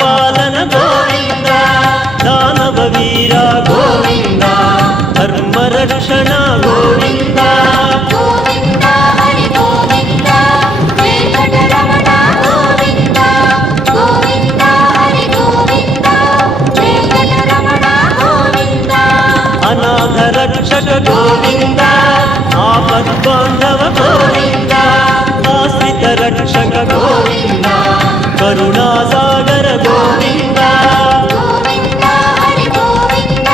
పాలన గోవింద దానవ వీర గోవింద ధర్మ రక్షణ గోవింద గోవింద హరి గోవింద వెంకటరమణ గోవింద గోవింద హరి గోవింద వెంకటరమణ గోవింద అనాథ రక్షక గోవింద ఆపద్బాంధవ గోవింద ఆశ్రిత రక్షక గోవింద కరుణాసాగర గోవింద గోవింద హరి గోవింద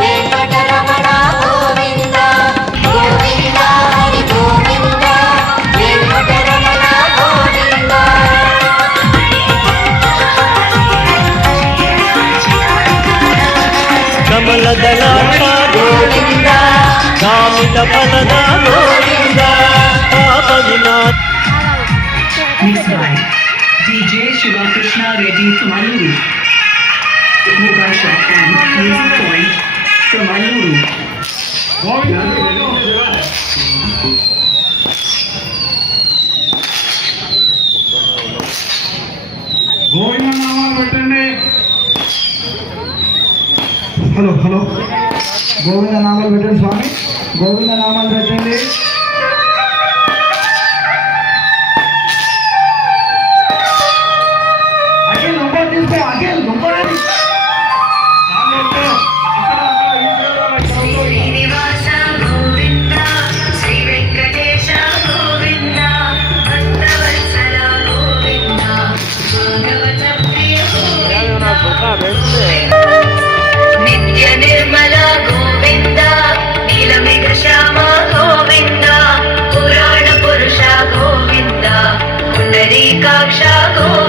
వెంకటరమణ గోవింద గోవింద హరి గోవింద వెంకటరమణ గోవింద కమల దళాక్ష గోవింద కామిత ఫలద గోవింద పాప వినాశ Mixed by DJ Shiva Krishna Reddy from Alluru. Mobile shop and music point from Alluru. Govinda నామాలు పెట్టండి. హలో హలో గోవింద నామాలు పెట్టండి స్వామి. గోవింద నామాలు పెట్టండి. అఖిల్ నంబర్ తీసుకో. అఖిల్ నంబర్ శ్రీనివాస గోవింద శ్రీ వెంకటేశ గోవింద భక్తవత్సల గోవింద భాగవత ప్రియ నిత్య నిర్మల గోవింద నీలమేఘ శ్యామ గోవింద పురాణ పురుష గోవింద పుండరీకాక్ష గోవింద